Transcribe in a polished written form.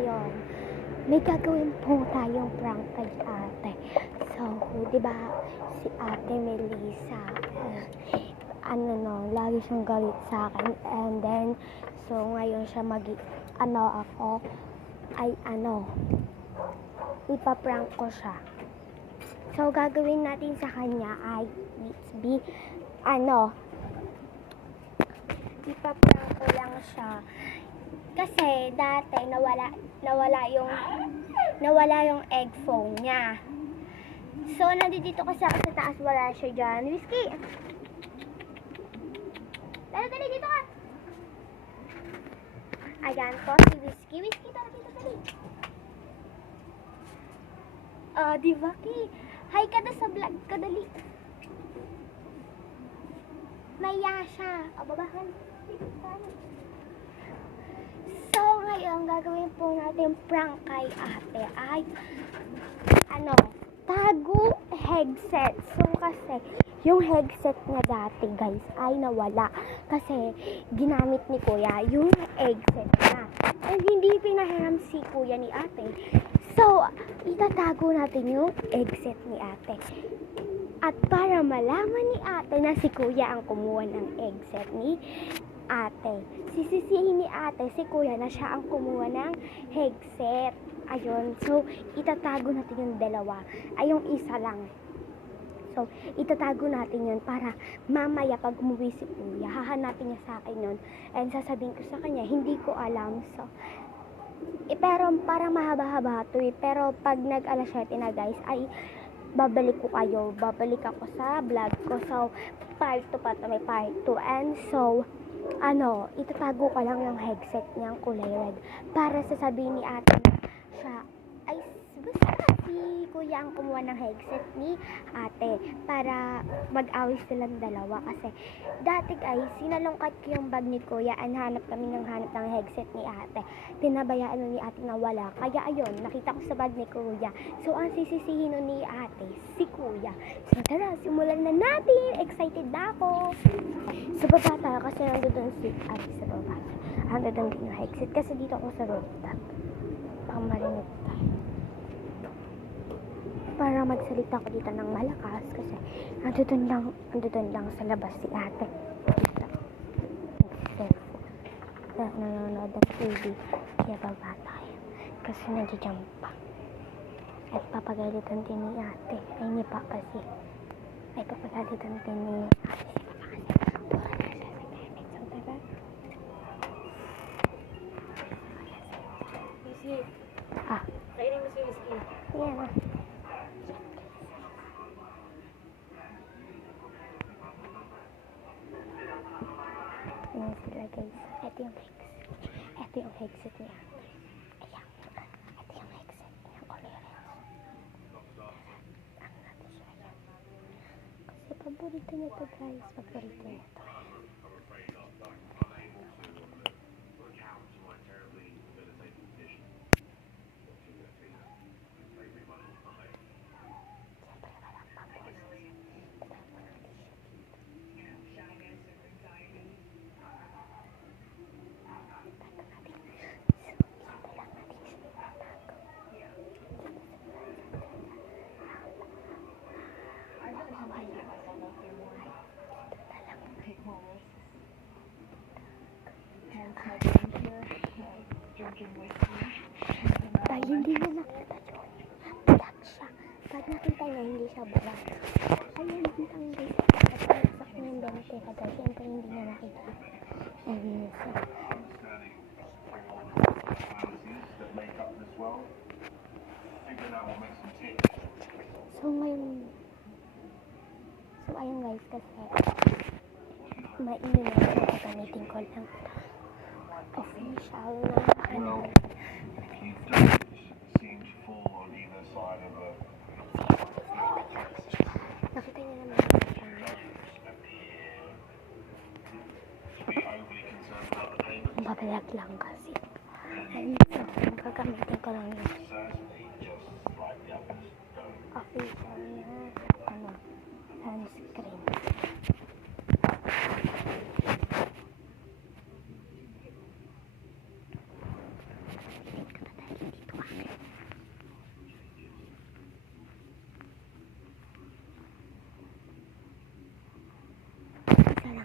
ngayon, may gagawin po tayong prank kay ate. So, di ba si ate Melissa, lagi siyang galit sa akin. And then, so ngayon siya ipaprank ko siya. So, gagawin natin sa kanya ay ipaprank ko lang siya. Kasi dati nawala yung egg phone niya. So, nandito kasi ako sa taas, wala siya dyan. Whiskey! Dali, dito ka! Ayan po, si Whiskey. Whiskey, dali. Di ba, Ki? Hi ka na sa vlog ka, dali. Naya siya. Babahan. So, ngayon, gagawin po natin prank kay ate ay, tago headset. So, kasi, yung headset niya dati, guys, ay nawala. Kasi, ginamit ni kuya yung headset niya. And hindi pinahiram si kuya ni ate. So, itatago natin yung headset ni ate. At para malaman ni ate na si kuya ang kumuha ng headset ni ate, sisisihin ni ate si kuya na siya ang kumuha ng headset. Ayun, so itatago natin yung dalawa. Ay, yung isa lang. So, itatago natin yun para mamaya pag umuwi si kuya, hahanapin niya sa akin yun. And sasabihin ko sa kanya, hindi ko alam. So, pero para mahaba-haba to pero pag nag-alas 7 na, guys, ay babalik ako sa vlog ko. So, part 2 pa to, may part 2. And so, itatago ko lang yung headset niyang kulay red para sasabihin ni ate na siya ay basta si kuya ang kumuha ng headset ni ate para mag-away silang dalawa. Kasi dati, guys, sinalungkat ko yung bag ni kuya and hanap ng headset ni ate. Pinabayaan ni ate na wala. Kaya ayun, nakita ko sa bag ni kuya. So, ang sisisihin ni ate, si kuya. So, tara, simulan na natin. Excited na ako. Sa baba tayo kasi nandun si ate sa baba. Nandun din yung headset kasi dito ako sa rooftop. Pang marinig tayo. Para magsalita ko dito ng malakas kasi nandun lang sa labas si ate. Nanonood ng TV. Kaya baba tayo. Kasi nandiyan pa. At papagalitan din ni ate. Ay, ni papa kasi. Ay, papagalitan din ni ate. Whiskey. Kainin mo si Whiskey. Yan na. Ayan sila, guys. Ito yung headset niya. Ayan. Ito yung headset niya. Colorens. Natin siya. Ayan. Kasi paborito niya to, guys. Paborito niya to. Pag hindi na nakita yun, black siya. Pag nakita niya, hindi siya black. Ayun, bintang guys. Pagkasak niya yung dente ka daw. Siyempre, hindi na nakita. Ayun, so ayun, guys, kasi mainit na ito. Gagamitin ko lang official na nakita niyo naman babalag lang kasi. And so, gagamitin ko lang yung official na sunscreen.